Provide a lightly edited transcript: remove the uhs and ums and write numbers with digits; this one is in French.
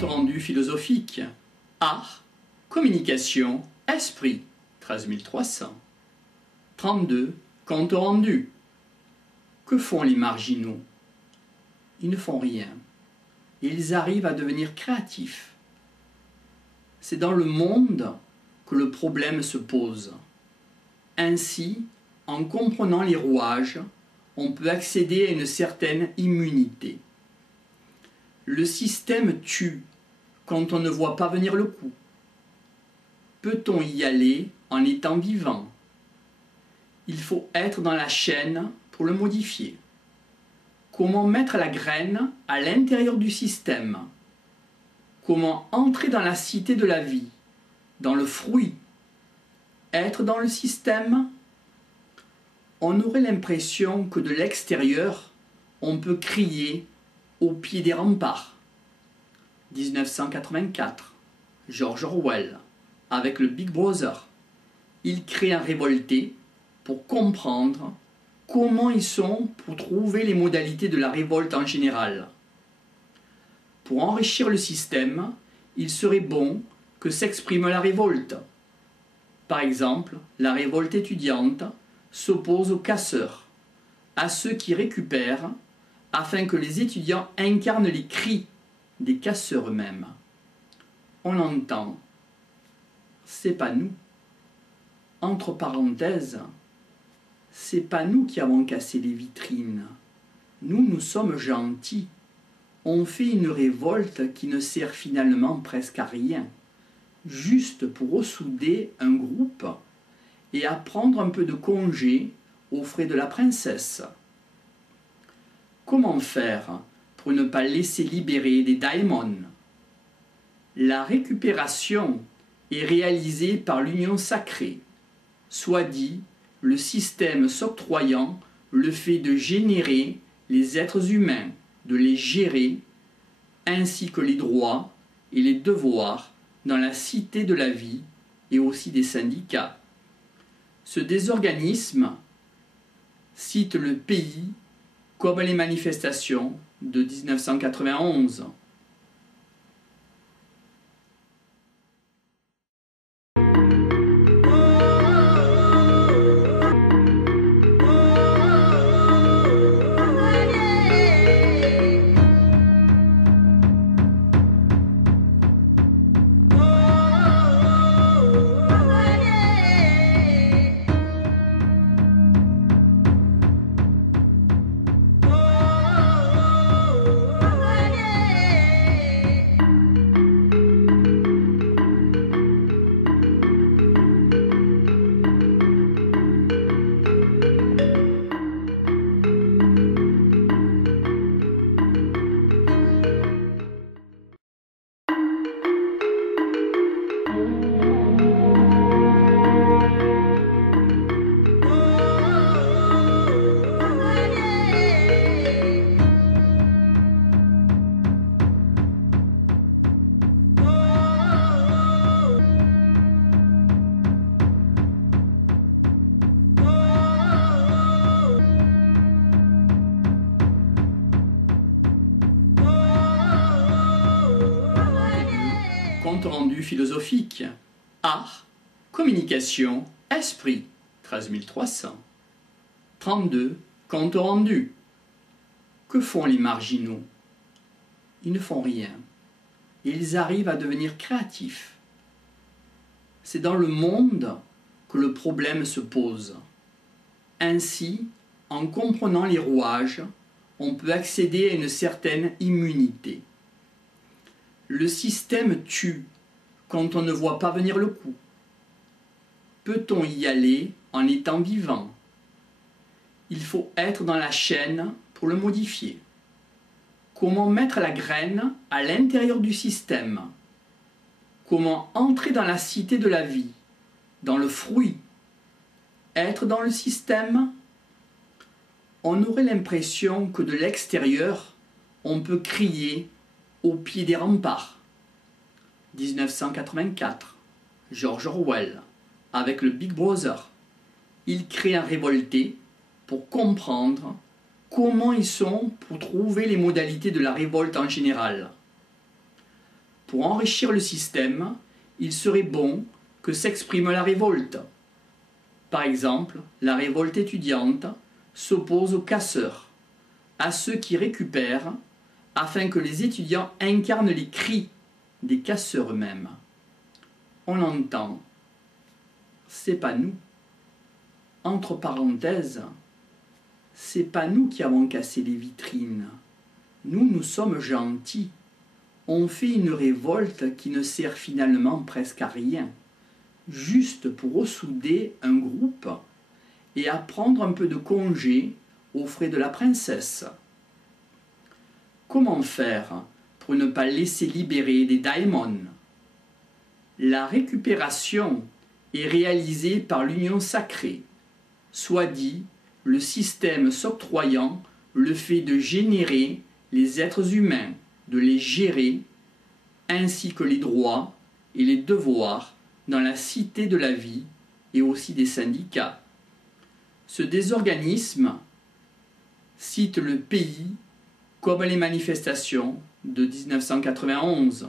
Compte rendu philosophique. Art, communication, esprit. 13300. 32. Compte rendu. Que font les marginaux? Ils ne font rien. Ils arrivent à devenir créatifs. C'est dans le monde que le problème se pose. Ainsi, en comprenant les rouages, on peut accéder à une certaine immunité. Le système tue quand on ne voit pas venir le coup. Peut-on y aller en étant vivant? Il faut être dans la chaîne pour le modifier. Comment mettre la graine à l'intérieur du système? Comment entrer dans la cité de la vie, dans le fruit? Être dans le système? On aurait l'impression que de l'extérieur, on peut crier au pied des remparts. 1984, George Orwell, avec le Big Brother. Il crée un révolté pour comprendre comment ils sont pour trouver les modalités de la révolte en général. Pour enrichir le système, il serait bon que s'exprime la révolte. Par exemple, la révolte étudiante s'oppose aux casseurs, à ceux qui récupèrent, afin que les étudiants incarnent les cris des casseurs eux-mêmes. On entend « c'est pas nous ». Entre parenthèses, c'est pas nous qui avons cassé les vitrines. Nous sommes gentils. On fait une révolte qui ne sert finalement presque à rien, juste pour ressouder un groupe et à prendre un peu de congé aux frais de la princesse. Comment faire pour ne pas laisser libérer des daimons? La récupération est réalisée par l'union sacrée, soit dit, le système s'octroyant le fait de générer les êtres humains, de les gérer, ainsi que les droits et les devoirs dans la cité de la vie et aussi des syndicats. Ce désorganisme cite le pays comme les manifestations de 1991. Compte rendu philosophique. Art, communication, esprit. 13300. 32. Compte rendu. Que font les marginaux? Ils ne font rien. Ils arrivent à devenir créatifs. C'est dans le monde que le problème se pose. Ainsi, en comprenant les rouages, on peut accéder à une certaine immunité. Le système tue quand on ne voit pas venir le coup. Peut-on y aller en étant vivant? Il faut être dans la chaîne pour le modifier. Comment mettre la graine à l'intérieur du système? Comment entrer dans la cité de la vie, dans le fruit? Être dans le système? On aurait l'impression que de l'extérieur, on peut crier au pied des remparts. 1984, George Orwell, avec le Big Brother. Il crée un révolté pour comprendre comment ils sont pour trouver les modalités de la révolte en général. Pour enrichir le système, il serait bon que s'exprime la révolte. Par exemple, la révolte étudiante s'oppose aux casseurs, à ceux qui récupèrent, afin que les étudiants incarnent les cris des casseurs eux-mêmes. On l'entend, c'est pas nous. Entre parenthèses, c'est pas nous qui avons cassé les vitrines. Nous sommes gentils. On fait une révolte qui ne sert finalement presque à rien, juste pour ressouder un groupe et à prendre un peu de congé aux frais de la princesse. Comment faire pour ne pas laisser libérer des daimons? La récupération est réalisée par l'union sacrée, soit dit, le système s'octroyant le fait de générer les êtres humains, de les gérer, ainsi que les droits et les devoirs dans la cité de la vie et aussi des syndicats. Ce désorganisme cite le pays comme les manifestations de 1991.